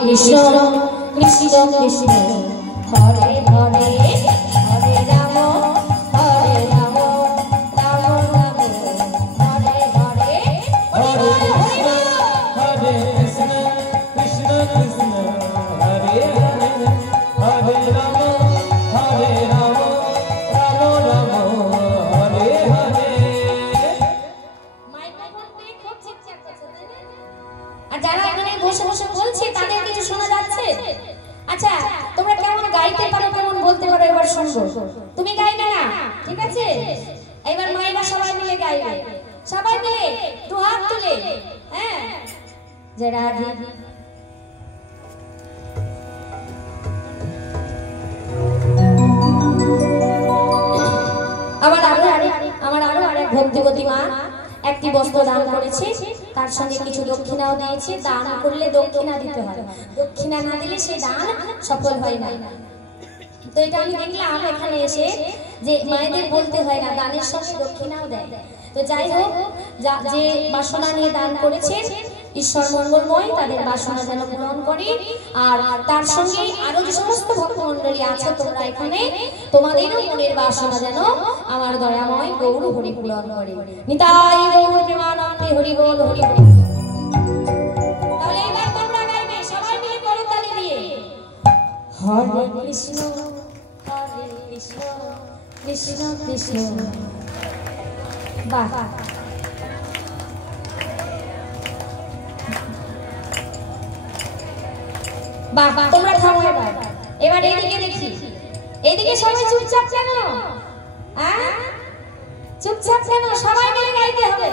কৃষ্ণ কৃষ্ণ কৃষ্ণ হরে হরে হরে রাম হরে রাম রাম রাম হরে হরে হরে কৃষ্ণ কৃষ্ণ কৃষ্ণ হরে হরে হরে রাম রাম রাম হরে হরে। মাইক্রোফোনতে খুব চিৎকার করছে আর যারা এখানে বসে বসে বলছে তাদের কিছু শোনা যাচ্ছে? আচ্ছা তোমরা কেমন গাইতে পারো কেমন বলতে পারো এবার শুনবো। তুমি গাইবে না ঠিক আছে? এবার মায়েরা সবাই মিলে গাইবে, সবাই মিলে দু হাত তুলে। হ্যাঁ জয় রাধে। আমার আরো আরেক ভক্তিবতী মা একটি বস্ত্র দান করেছে, তার সঙ্গে কিছু দক্ষিণাও দিয়েছে। দান করলে দক্ষিণা দিতে হয়, দক্ষিণা না দিলে সেই দান সফল হয় না। তো এটা আমি দেখলাম এখানে এসে যে মায়েদের বলতে হয় না, দানের সঙ্গে দক্ষিণাও দেয়। তো যাই হোক, যে বাসনা নিয়ে দান করেছেন ঈশ্বর মঙ্গলময়, তাদের বাসনা যেন পূরণ করে। আর তার সঙ্গে আরো যে সমস্ত ভক্তমণ্ডলী আছে তোমরা এখানে, তোমাদেরও মনের বাসনা যেন আমার দয়াময় গৌর হরি পূরণ করে। নিতাই গৌর প্রেমানন্দে হরি বল হরি বল। তাহলে এবার তোমরা গাইবে সবাই মিলে করতালি দিয়ে। হরে কৃষ্ণ কৃষ্ণ কৃষ্ণ। বাহ বাহ, তোমরা থামো এবার। এবার এইদিকে দেখি, এইদিকে সবাই চুপচাপ কেন? চুপচাপ কেন? সবাই মিলে গাইতে হবে।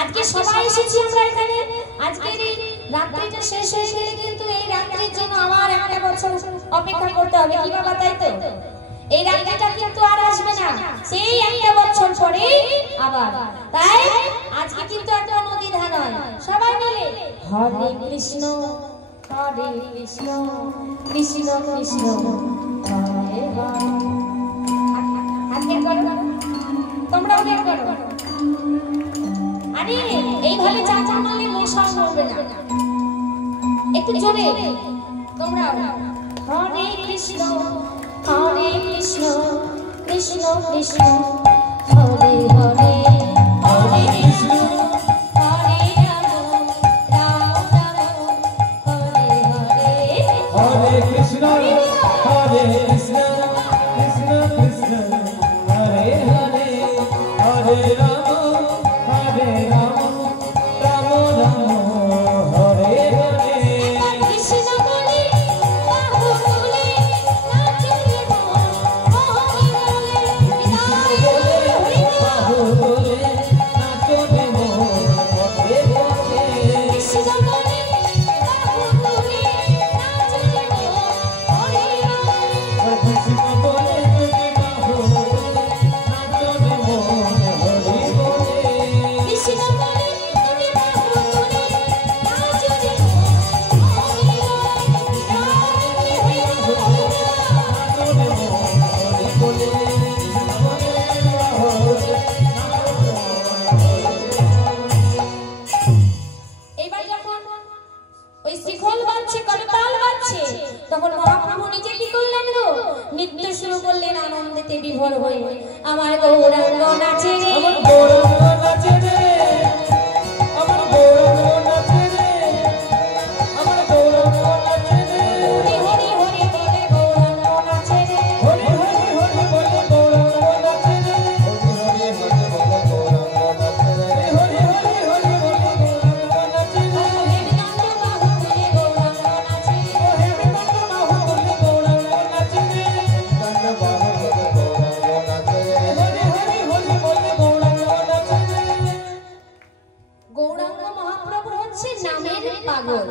আজকে সবাই এসেছি আমরা এখানে। আজকের এই রাত্রিটা শেষ হয়ে গেলে কিন্তু এই রাত্রির জন্য আমার একটা বছর অপেক্ষা করতে হবে, কি বাবা? তাই তো? এই রাত্রিটা কিন্তু আর আসবে না, সেই একটা বছর পরে আবার। তাই আজকে কিন্তু একটা নদীধা নয়, সবাই মিলে হরে কৃষ্ণ হরে কৃষ্ণ কৃষ্ণ কৃষ্ণ হরে হরে। আজকে করো, তোমরাও বের করো। আরে এইভাবে চাচা মানে মশা মরবে না, একটু জোরে তোমরা। হরে কৃষ্ণ কৃষ্ণ কৃষ্ণ হরে হরে হরে কৃষ্ণ হরে রাম রাম রাম হরে হরে হরে কৃষ্ণ হরে কৃষ্ণ কৃষ্ণ কৃষ্ণ হরে হরে হরে রাম রাম রাম হরে হরে। কৃষ্ণ বলে বাহু তুলে নাচে মন হরে হরে বিদায় হরি বাহু তুলে নাচে মন হরে হরে। কৃষ্ণ বলে বাহু তুলে নাচে মন হরে হরে কৃষ্ণ বলে তুমি বাহু তুলে নাচে মন হরে হরে। কৃষ্ণ বলে তুমি বাহু তুলে নাচে মন হরে এবার যখন ওই শিখল বাজছে করতাল বাজছে তখন মহাপ্রভু নিজে কি করলেন গো? নৃত্য শুরু করলেন আনন্দেতে বিভোর হয়ে। আমার গৌরাঙ্গ নাচে রে, আমার গৌরাঙ্গ নাচে রে, আমার গৌরাঙ্গ নাচে রে, আমার গৌরাঙ্গ নাচে রে। হরি হরি হরি বলে গৌরাঙ্গ নাচে রে, হরি হরি হরি বলে গৌরাঙ্গ নাচে রে, হরি হরি হরি বলে গৌরাঙ্গ নাচে রে, হরি হরি হরি বলে গৌরাঙ্গ নাচে রে। হেমকান্ত বাহু তুলে গৌরাঙ্গ নাচে রে, হেমকান্ত বাহু তুলে গৌরাঙ্গ নাচে রে, হেমকান্ত বাহু তুলে গৌরাঙ্গ নাচে রে, হরি হরি হরি বলে গৌরাঙ্গ নাচে রে। গৌরাঙ্গ মহাপ্রভু হচ্ছে নামের পাগল।